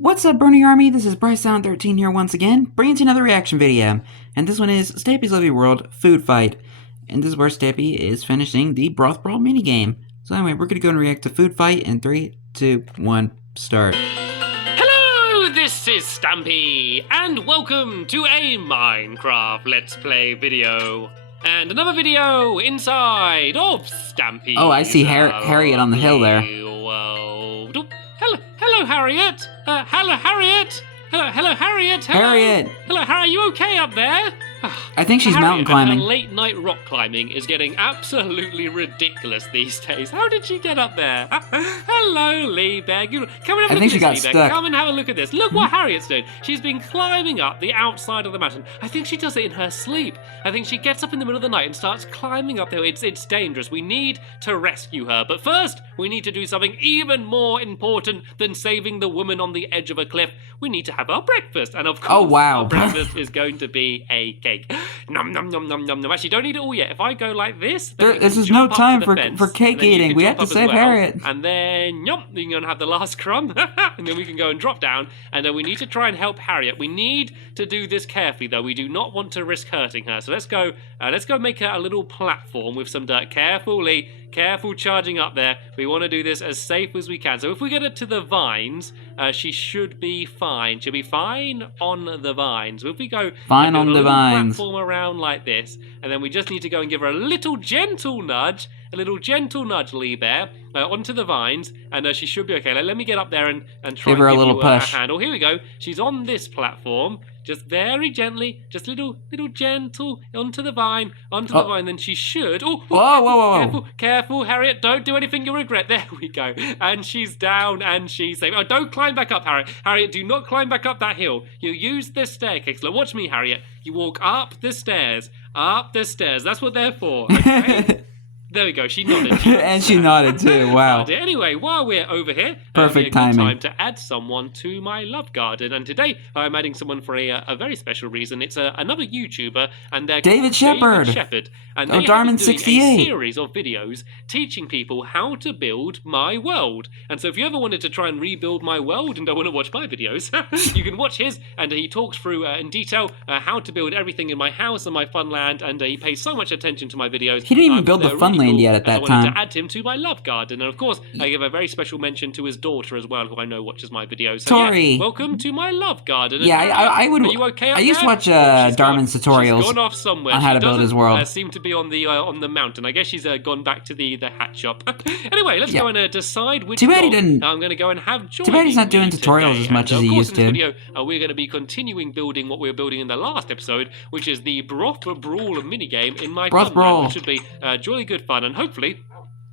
What's up, Burning Army? This is BryceAllen13 here once again, bringing to another reaction video. And this one is Stampy's Lovely World Food Fight. And this is where Stampy is finishing the Broth Brawl minigame. So anyway, we're going to go and react to Food Fight in 3, 2, 1, start. Hello, this is Stampy, and welcome to a Minecraft Let's Play video. And another video inside of Stampy. Oh, I see Harriet on the hill there. World. Hello, Harriet. Hello, Harriet. Hello, Harriet. Harriet. Hello, Harry. Are you okay up there? I think she's mountain climbing. Late night rock climbing is getting absolutely ridiculous these days. How did she get up there? Hello, Lee Bear. Come and have a look at this, Lee Bear. Come and have a look at this. Look what Harriet's doing. She's been climbing up the outside of the mountain. I think she does it in her sleep. I think she gets up in the middle of the night and starts climbing up there. It's dangerous. We need to rescue her. But first, we need to do something even more important than saving the woman on the edge of a cliff. We need to have our breakfast. And of course, our breakfast is going to be a cake. Nom nom nom nom nom nom. Actually, don't eat it all yet. If I go like this, this is no time for cake eating. We have to save Harriet. And then, yum, you can have the last crumb, and then we can go and drop down. And we need to try and help Harriet. We need to do this carefully, though. We do not want to risk hurting her. So let's go make her a little platform with some dirt. Carefully, careful charging up there. We want to do this as safe as we can. So if we get it to the vines, she should be fine. She'll be fine on the vines. So if we go fine on the vines, platform around like this, and then we just need to go and give her a little gentle nudge, Lee Bear, onto the vines, and she should be okay. Let me get up there and try give her and a little push. A handle. Here we go. She's on this platform. Just very gently, just little gentle onto the vine, the vine. Then she should. Oh, whoa! Careful, Harriet! Don't do anything you'll regret. There we go. And she's down, and she's safe. Oh, don't climb back up, Harriet. Harriet, do not climb back up that hill. You use the staircase. Look, watch me, Harriet. You walk up the stairs. That's what they're for. Okay? There we go, she nodded. And she nodded too, wow. Anyway, while we're over here, perfect timing. Time to add someone to my love garden. And today, I'm adding someone for a very special reason. It's another YouTuber, and they're David Shepherd. And they have been doing a series of videos teaching people how to build my world. And so if you ever wanted to try and rebuild my world and don't want to watch my videos, you can watch his, and he talks through in detail how to build everything in my house and my fun land, and he pays so much attention to my videos. He didn't even build the fun land yet at that time. I wanted to add him to my love garden, and of course, I give a very special mention to his daughter as well, who I know watches my videos. So, Tori, yeah, welcome to my love garden. Yeah, I would. Are you okay? I used to watch Darman's tutorials. She's gone off somewhere. On how to build his world. Seem to be on the mountain. I guess she's gone back to the hat shop. Anyway, let's go and decide which. Too bad he didn't. I'm going to go and have joy. Too bad he's not doing tutorials as much as he used to. In this video, we're going to be continuing building what we were building in the last episode, which is the Broth Brawl minigame in my Broth Brawl, which should be jolly good fun, and hopefully.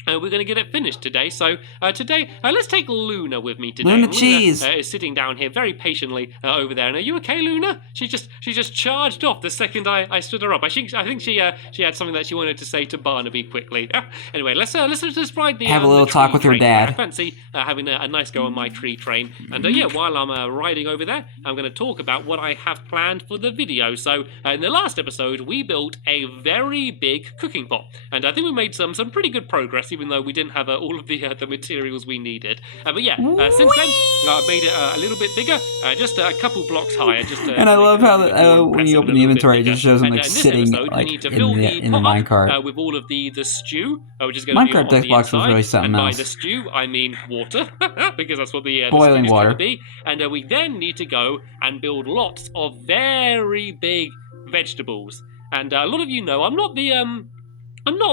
We're going to get it finished today. So today, let's take Luna with me today. Luna Cheese is sitting down here very patiently over there. And are you okay, Luna? She just charged off the second I stood her up. I think she had something that she wanted to say to Barnaby quickly. Anyway, let's just ride the have a little talk with her dad. I fancy having a nice go on my tree train. And yeah, while I'm riding over there, I'm going to talk about what I have planned for the video. So in the last episode, we built a very big cooking pot, and I think we made some pretty good progress, even though we didn't have all of the materials we needed. But yeah, since then, I've made it a little bit bigger, just a couple blocks higher. And I love how when you open the inventory, it just shows them like sitting like in the minecart. With all of the stew, which is going to be on the inside. Really something and else. by the stew, I mean water, because that's what the boiling water is going to be. And we then need to go and build lots of very big vegetables. And a lot of you know I'm not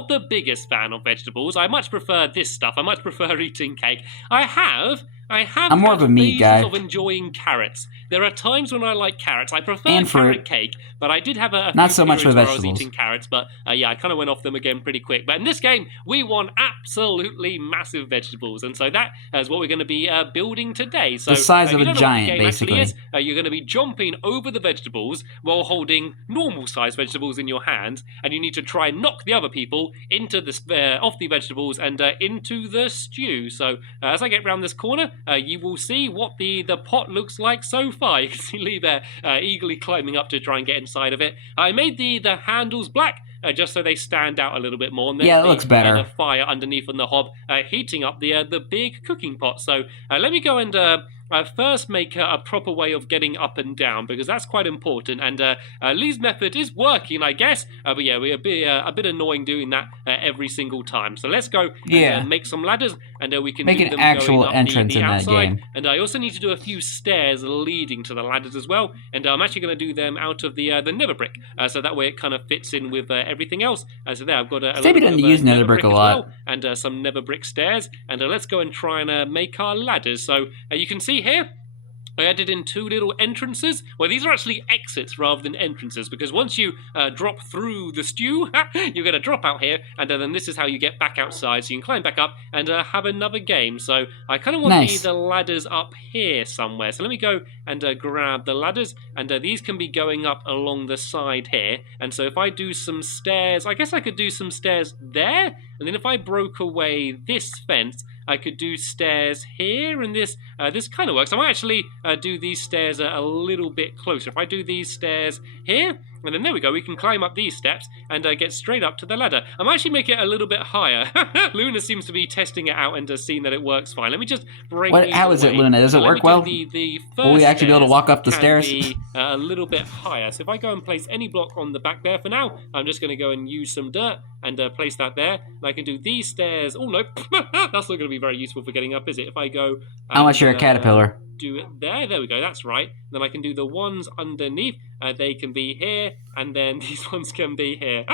the biggest fan of vegetables. I much prefer this stuff. I much prefer eating cake. I'm more of a meat guy. Of enjoying carrots. There are times when I like carrots. I prefer carrot cake, but I did have a not so much for vegetables. vegetables. I was eating carrots, but yeah, I kind of went off them again pretty quick. But in this game, we want absolutely massive vegetables, and so that is what we're going to be building today. So the size of a giant, basically. You're going to be jumping over the vegetables while holding normal-sized vegetables in your hands, and you need to try and knock the other people into the off the vegetables and into the stew. So as I get round this corner, you will see what the pot looks like so far. You can see Lee there eagerly climbing up to try and get inside of it. I made the handles black just so they stand out a little bit more. And yeah, it looks better. The fire underneath on the hob, heating up the big cooking pot. So let me go and first make a proper way of getting up and down, because that's quite important. And Lee's method is working, I guess. But yeah, we're a bit annoying doing that every single time. So let's go and make some ladders, and we can make do an them actual going up entrance the in outside. that game. And I also need to do a few stairs leading to the ladders as well. And I'm actually going to do them out of the nether brick, so that way it kind of fits in with everything else. So there, I've got a Stampy doesn't use nether brick a lot. well, and some nether brick stairs. And let's go and try and make our ladders. So you can see here, I added in 2 little entrances. Well, these are actually exits rather than entrances, because once you drop through the stew, you're going to drop out here, and then this is how you get back outside, so you can climb back up and have another game. So I kind of want the ladders up here somewhere. So let me go and grab the ladders, and these can be going up along the side here. And so if I do some stairs, I guess I could do some stairs there, and then if I broke away this fence, I could do stairs here, and this kind of works. I might actually do these stairs a little bit closer. If I do these stairs here, and then there we go, we can climb up these steps and get straight up to the ladder. I might actually make it a little bit higher. Luna seems to be testing it out and seeing that it works fine. Let me just break these How is it, Luna? Does it work well? Will we actually be able to walk up the stairs? Be a little bit higher. So if I go and place any block on the back there for now, I'm just going to go and use some dirt and place that there. And I can do these stairs. Oh, no. That's not going to be very useful for getting up, is it? If I go... Unless you're a caterpillar. Do it there. There we go. That's right. Then I can do the ones underneath. They can be here, and then these ones can be here.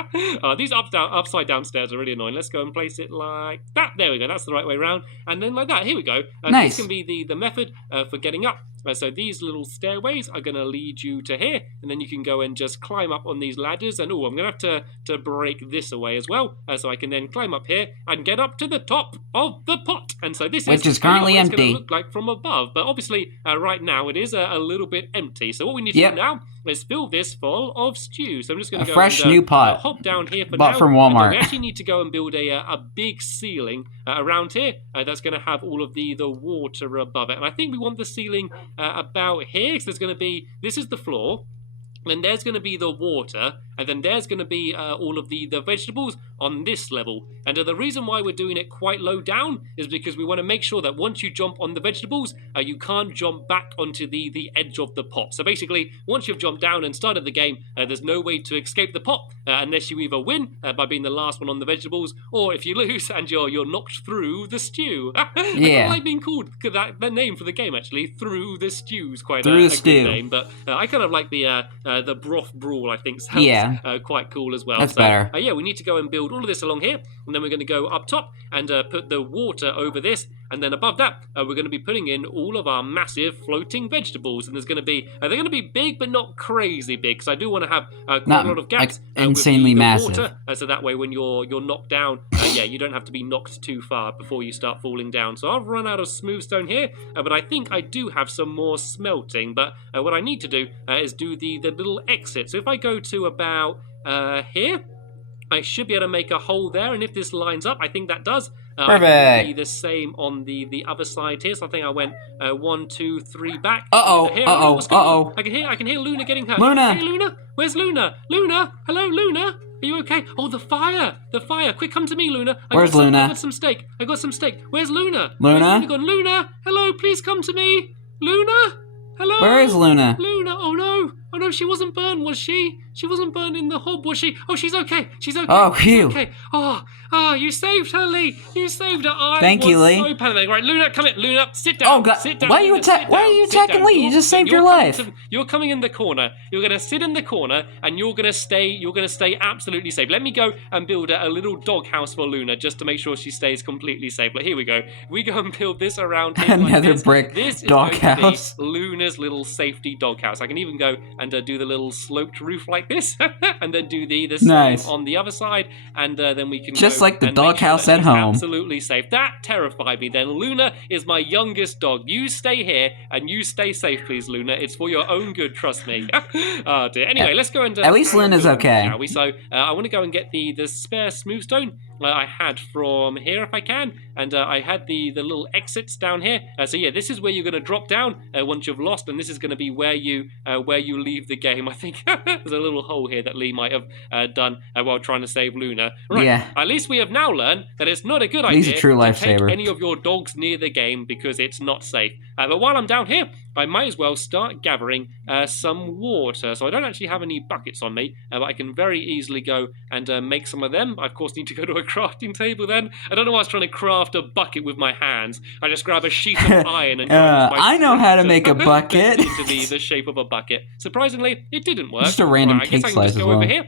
These upside down stairs are really annoying. Let's go and place it like that. There we go. That's the right way around. And then like that. Here we go. Nice. This can be the method for getting up. So these little stairways are going to lead you to here, and then you can go and just climb up on these ladders. And I'm going to have to break this away as well, so I can then climb up here and get up to the top of the pot. And so this is currently what empty. It's going to look like from above, but obviously right now it is a little bit empty. So what we need to do now is fill this full of stew. So I'm just going to go fresh new pot. Hop down here for bought now. From Walmart. We actually need to go and build a big ceiling around here that's going to have all of the water above it. And I think we want the ceiling about here. So there's going to be, this is the floor, then there's going to be the water, and then there's going to be all of the vegetables on this level. And the reason why we're doing it quite low down is because we want to make sure that once you jump on the vegetables, you can't jump back onto the edge of the pot. So basically, once you've jumped down and started the game, there's no way to escape the pot unless you either win by being the last one on the vegetables, or if you lose and you're knocked through the stew. I like being called that name for the game, actually. Through the stew is quite a good name, but I kind of like the broth brawl, I think, sounds quite cool as well. That's better. We need to go and build all of this along here, and then we're going to go up top and put the water over this, and then above that we're going to be putting in all of our massive floating vegetables. And there's going to be they're going to be big but not crazy big, because I do want to have quite a lot of gaps, like insanely with the massive water, so that way when you're knocked down, you don't have to be knocked too far before you start falling down. So I've run out of smooth stone here, but I think I do have some more smelting. But what I need to do is do the little exit. So if I go to about here, I should be able to make a hole there, and if this lines up, I think that does. Perfect. Be the same on the other side here. So I think I went 1, 2, 3 back. Uh-oh. I can hear Luna getting hurt. Luna. Hey, Luna. Where's Luna? Luna. Hello, Luna. Are you okay? Oh, the fire. Quick, come to me, Luna. Where's Luna? I got some steak. Where's Luna? Luna? Where's Luna gone? Luna. Hello, please come to me. Luna. Hello. Where is Luna? Luna. Oh no, she wasn't burned, was she? She wasn't burned in the hob, was she? Oh, she's okay. Oh, phew. Okay. Oh, you saved her, Lee. You saved her. Thank you, Lee. So panicking. Right, Luna, come here. Luna, sit down. Oh, God. Sit down. Why are you attacking Lee? You just saved your life. You're coming in the corner. You're going to sit in the corner, and you're going to stay absolutely safe. Let me go and build a little doghouse for Luna, just to make sure she stays completely safe. But here we go. We go and build this around here. Another like brick this doghouse. Luna's little safety doghouse. I can even go and do the little sloped roof like this, and then do the same on the other side, and then we can just go like the and doghouse at home. Absolutely safe. That terrified me. Then Luna is my youngest dog. You stay here and you stay safe, please, Luna. It's for your own good, trust me. Oh dear. Anyway, let's go and at least Luna's okay. Shall we? So I want to go and get the spare smooth stone. I had from here if I can, and I had the little exits down here. So yeah, this is where you're going to drop down once you've lost, and this is going to be where you leave the game. I think there's a little hole here that Lee might have done while trying to save Luna. Right. Yeah. At least we have now learned that it's not a good Lee's idea a true to lifesaver. take any of your dogs near the game because it's not safe. But while I'm down here, I might as well start gathering some water. So I don't actually have any buckets on me, but I can very easily go and make some of them. I, of course, need to go to a crafting table then. I don't know why I was trying to craft a bucket with my hands. I just grab a sheet of iron and I know how to make a bucket. into the shape of a bucket. Surprisingly, it didn't work. Just a random I guess cake I can slice just as go well. over here.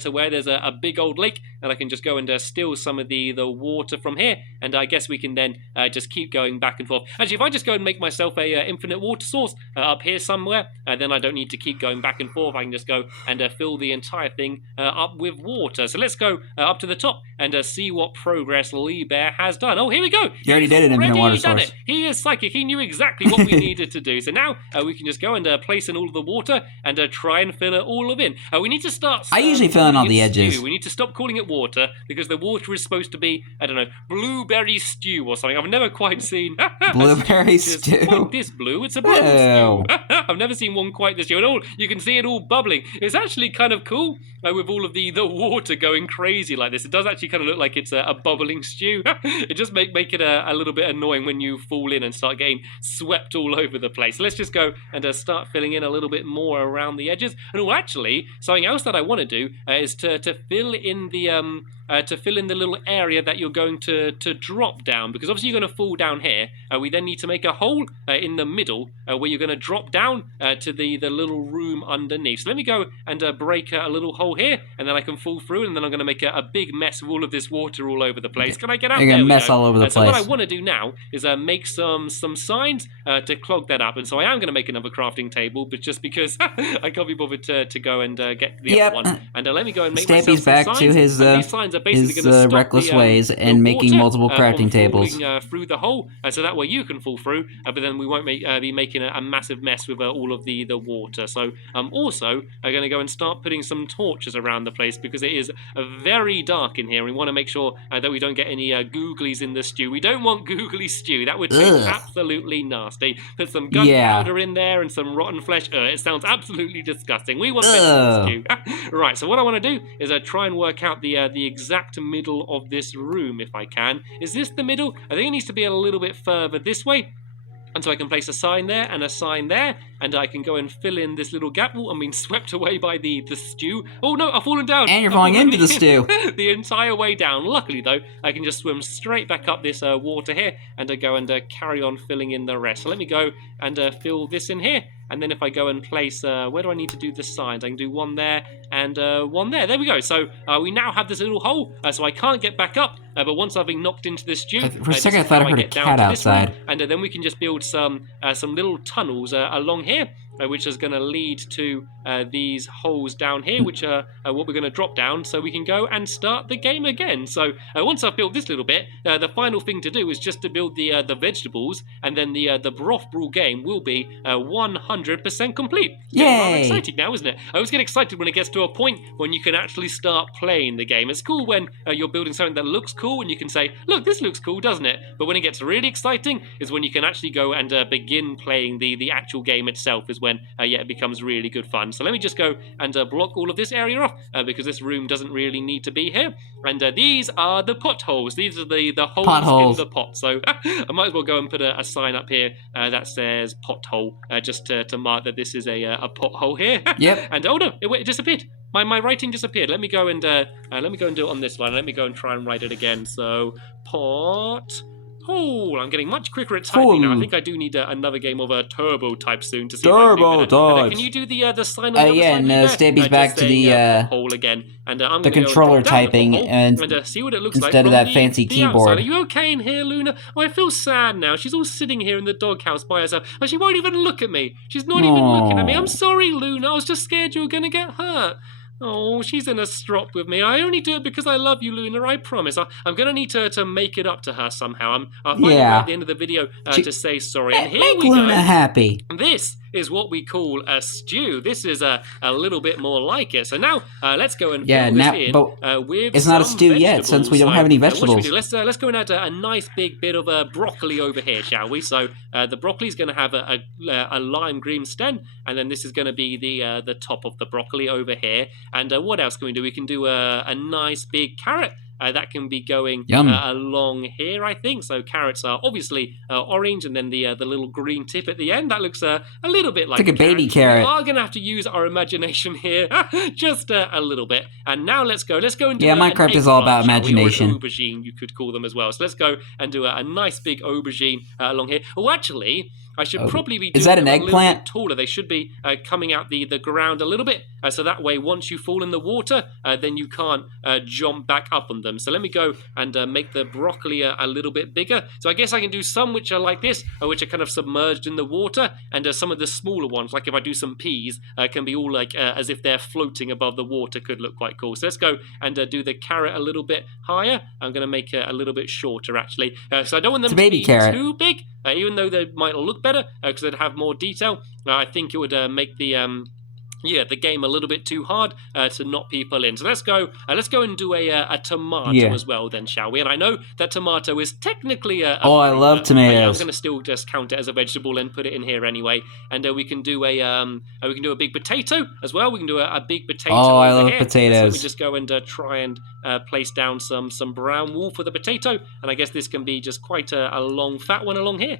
To where there's a big old lake, and I can just go and steal some of the water from here, and I guess we can then just keep going back and forth. Actually, if I just go and make myself a infinite water source up here somewhere, then I don't need to keep going back and forth. I can just go and fill the entire thing up with water. So let's go up to the top and see what progress Lee Bear has done. Oh, here we go. You already did an infinite water source. It. He is psychic. He knew exactly what we needed to do. So now we can just go and place in all of the water and try and fill it all of in. We need to start. I usually fill in all the edges. We need to stop calling it water because the water is supposed to be, I don't know, blueberry stew or something. I've never quite seen blueberry stew. Quite this blue. It's a blue stew. I've never seen one quite this stew at all. You can see it all bubbling. It's actually kind of cool with all of the water going crazy like this. It does actually kind of look like it's a bubbling stew. It just make it a little bit annoying when you fall in and start getting swept all over the place. Let's just go and start filling in a little bit more around the edges. And actually, something else that I want to do is to fill in the little area that you're going to drop down, because obviously you're going to fall down here. We then need to make a hole in the middle where you're going to drop down to the little room underneath. So let me go and break a little hole here, and then I can fall through, and then I'm going to make a big mess with all of this water all over the place. Can I get out? You're going to mess all over the place. So what I want to do now is make some signs to clog that up, and so I am going to make another crafting table, but just because I can't be bothered to go and get the other one. And let me go and make myself some back signs. to his reckless ways and making multiple crafting tables through the hole, so that way you can fall through, but then we won't be making a massive mess with all of the water. So also I'm going to go and start putting some torches around the place because it is very dark in here. We want to make sure that we don't get any googlies in the stew. We don't want googly stew. That would taste absolutely nasty. Put some gunpowder in there and some rotten flesh. It sounds absolutely disgusting. We want vegetable stew. Right, so what I want to do is try and work out the exact middle of this room if I can. Is this the middle? I think it needs to be a little bit further this way. And so I can place a sign there and a sign there, and I can go and fill in this little gap. Oh, I'm being swept away by the stew. Oh no, I've fallen down. And you're falling into the stew. The entire way down. Luckily though, I can just swim straight back up this water here, and go and carry on filling in the rest. So let me go and fill this in here. And then if I go and place, where do I need to do the signs? I can do one there and one there. There we go. So we now have this little hole, so I can't get back up. But once I've been knocked into this stew, for a second I thought I heard a cat outside. And then we can just build some little tunnels along here, which is going to lead to these holes down here, which are what we're going to drop down, so we can go and start the game again. So once I've built this little bit, the final thing to do is just to build the vegetables, and then the broth brew game will be 100% complete. Yay! Exciting now, isn't it? I always get excited when it gets to a point when you can actually start playing the game. It's cool when you're building something that looks cool and you can say, look, this looks cool, doesn't it? But when it gets really exciting is when you can actually go and begin playing the actual game itself, is when it becomes really good fun. So let me just go and block all of this area off because this room doesn't really need to be here. And these are the potholes. These are the holes in the pot. So I might as well go and put a sign up here that says pothole, just to mark that this is a pothole here. Yep. And oh no, it disappeared. My writing disappeared. Let me go and do it on this line. Let me go and try and write it again. So pot. Oh, I'm getting much quicker at typing now. I think I do need another game of a turbo type soon to see turbo type. Can you do the sign on the other yeah, side? no, Stampy's back to the hole again, and I'm the controller typing and see what it looks instead like of that fancy keyboard. Are you okay in here, Luna? Oh, I feel sad now. She's all sitting here in the doghouse by herself, and she won't even look at me. She's not even looking at me. I'm sorry, Luna. I was just scared you were going to get hurt. Oh, she's in a strop with me. I only do it because I love you, Luna, I promise. I'm going to need to make it up to her somehow. I'll find her at the end of the video to say sorry. And here we Luna go. happy. This is what we call a stew. This is a little bit more like it. So now let's go and fill this in with it's not a some stew yet since we don't have any vegetables. What should we do? Let's go and add a nice big bit of broccoli over here, shall we? So the broccoli is going to have a lime green stem, and then this is going to be the top of the broccoli over here. And what else can we do? We can do a nice big carrot. That can be going along here, I think. So carrots are obviously orange, and then the little green tip at the end. That looks a little bit like a baby carrot. We are going to have to use our imagination here, just a little bit. And now let's go and do Minecraft is all about imagination. Or an aubergine, you could call them as well. So let's go and do a nice big aubergine along here. Oh, actually, I should probably be doing them a little bit taller. They should be coming out the ground a little bit, so that way once you fall in the water, then you can't jump back up on them. So let me go and make the broccoli a little bit bigger. So I guess I can do some which are like this, which are kind of submerged in the water, and some of the smaller ones, like if I do some peas, can be all like as if they're floating above the water, could look quite cool. So let's go and do the carrot a little bit higher. I'm going to make it a little bit shorter, actually. So I don't want them to be too big, even though they might look better because they'd have more detail. I think it would make the game a little bit too hard to knock people in. So let's go and do a tomato as well then, shall we? And I know that tomato is technically a I love tomatoes. I'm going to still just count it as a vegetable and put it in here anyway. And we can do a big potato as well. We can do a big potato over I love here. potatoes. So let me just go and try and place down some brown wool for the potato. And I guess this can be just quite a long fat one along here.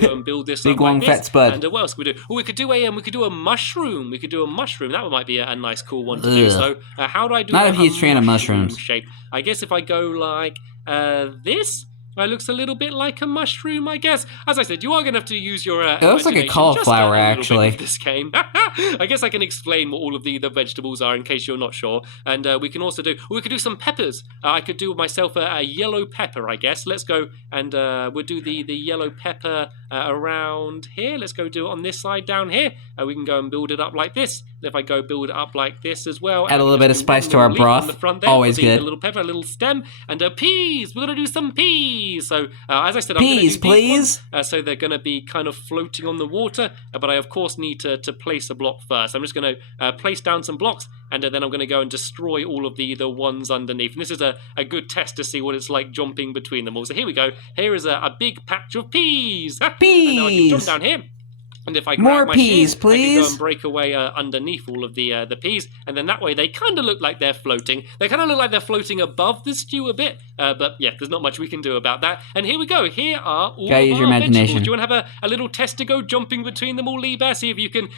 Go and build this big up long like fat this. spud. And what else could we do? Oh, we could do a mushroom. We could do a mushroom. That might be a nice cool one to do. So how do I do not a huge fan of mushrooms shape? I guess if I go like this, it looks a little bit like a mushroom, I guess. As I said, you are going to have to use your it looks like a cauliflower, actually. This game. I guess I can explain what all of the vegetables are in case you're not sure. And we can also we could do some peppers. I could do myself a yellow pepper, I guess. Let's go and we'll do the yellow pepper around here. Let's go do it on this side down here. We can go and build it up like this. If I go build it up like this as well. Add a little bit of spice to our broth. Always good. A little pepper, a little stem, and peas. We're going to do some peas. So as I said, I'm peas, going to do please. So they're going to be kind of floating on the water. But I, of course, need to place a block first. I'm just going to place down some blocks, and then I'm going to go and destroy all of the ones underneath. And this is a good test to see what it's like jumping between them all. So here we go. Here is a big patch of peas. Peas. And now I can jump down here. And if I more grab my peas, shears, please. I can go and break away underneath all of the peas, and then that way they kind of look like they're floating. They kind of look like they're floating above the stew a bit, but yeah, there's not much we can do about that. And here we go. Here are all Gotta use your imagination. vegetables. Do you want to have a little test to go jumping between them all, Lee Bear? See if you can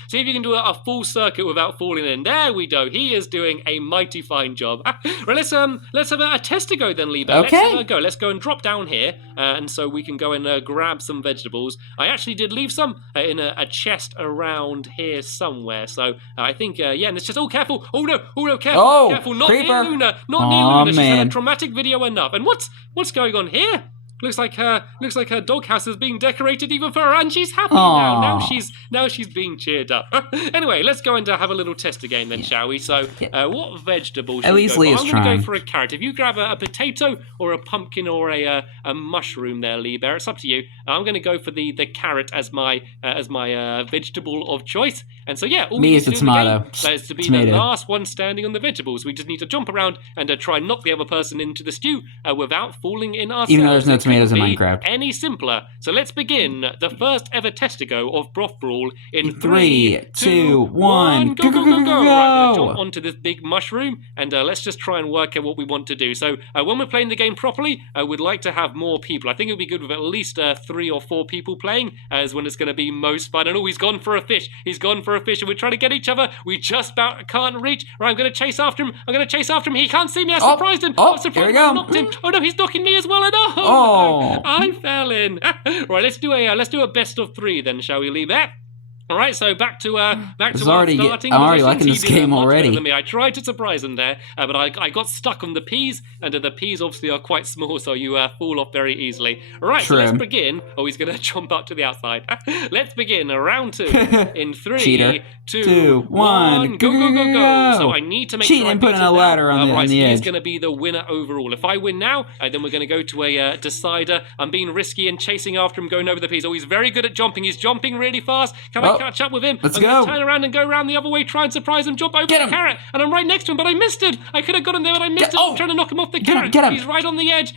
do a full circuit without falling in. There we go. He is doing a mighty fine job. Right, let's have a test to go then, Lee Bear. Okay. Let's go and drop down here, and so we can go and grab some vegetables. I actually did leave some in a chest around here somewhere, so I think and it's just careful. Oh no, careful, not creeper. near Luna, not near Luna. She's man. had a traumatic video enough. And what's going on here? Looks like her doghouse is being decorated even for her, and she's happy now. Now she's being cheered up. Anyway, let's go and have a little test again then, shall we? So, what vegetable should we go for? I'm going to go for a carrot. If you grab a potato or a pumpkin or a mushroom there, Lee Bear, it's up to you. I'm going to go for the carrot as my vegetable of choice. And so all me we is need the to do tomato. is to be the last one standing on the vegetables. We just need to jump around and try and knock the other person into the stew without falling in ourselves. Even though there's no tomatoes in Minecraft. Any simpler. So let's begin the first ever testigo of Broth Brawl in 3, 2, 1. Go. Right, I'm going to jump onto this big mushroom, and let's just try and work out what we want to do. So when we're playing the game properly, we'd like to have more people. I think it would be good with at least 3 or 4 people playing, as when it's going to be most fun. And he's gone for a fish. And we're trying to get each other. We just about can't reach. Right, I'm going to chase after him. He can't see me. I surprised him. Here we go. Knocked him. Oh no, he's knocking me as well. I fell in. Right, let's do a best of 3 then, shall we, Lee Bear? All right, so back to I'm already liking this game already. I tried to surprise him there, but I got stuck on the peas, and the peas obviously are quite small, so you fall off very easily. All right, so let's begin. Oh, he's going to jump up to the outside. Let's begin round 2 in 3, 2, 1. Go. So I need to make sure I putting a ladder on the edge. He's going to be the winner overall. If I win now, then we're going to go to a decider. I'm being risky and chasing after him, going over the peas. Oh, he's very good at jumping. He's jumping really fast. Come on. catch up with him. Let's I'm go. Turn around and go around the other way, try and surprise him, jump over the carrot, and I'm right next to him, but I missed it. I could have got him there, but I missed it. I'm trying to knock him off the carrot. Get him. He's right on the edge.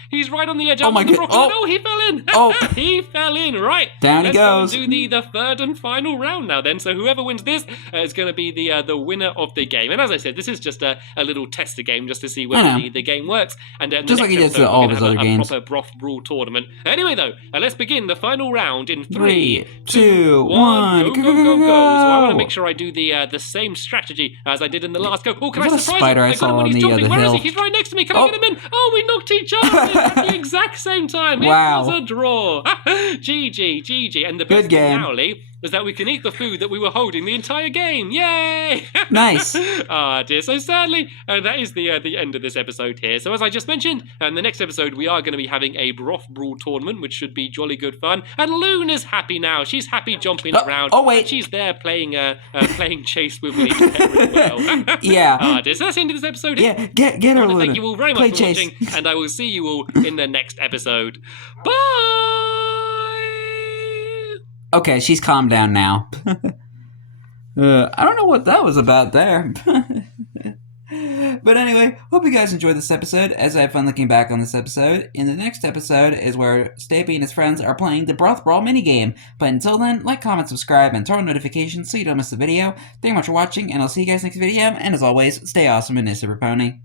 Oh my god. Oh, he fell in. Oh. He fell in. Right. Down he goes. Let's do the third and final round now then. So whoever wins this is going to be the winner of the game. And as I said, this is just a little tester game just to see whether the game works. And just like he does to all of his other games. A proper broth brawl tournament. Anyway, though, let's begin the final round in 3, 2, 1. Go. So I want to make sure I do the same strategy as I did in the last go. Oh, can I surprise him? I got him when he's jumping. Where is he? He's right next to me. Can I get him in? Oh, we knocked each other at the exact same time. Wow. It was a draw. GG. And the best thing now, Lee, is that we can eat the food that we were holding the entire game. Yay! Nice. Ah, dear. So sadly, that is the end of this episode here. So as I just mentioned, in the next episode, we are going to be having a broth brawl tournament, which should be jolly good fun. And Luna's happy now. She's happy jumping around. Oh, wait. She's there playing chase with Lee as well. Yeah. Ah, dear. So that's the end of this episode. Yeah, get her, Luna. Thank you all very much for watching, and I will see you all in the next episode. Bye! Okay, she's calmed down now. I don't know what that was about there. But anyway, hope you guys enjoyed this episode, as I have fun looking back on this episode. In the next episode is where Stampy and his friends are playing the Broth Brawl minigame. But until then, like, comment, subscribe, and turn on notifications so you don't miss the video. Thank you much for watching, and I'll see you guys next video. And as always, stay awesome and nice, Super Pony.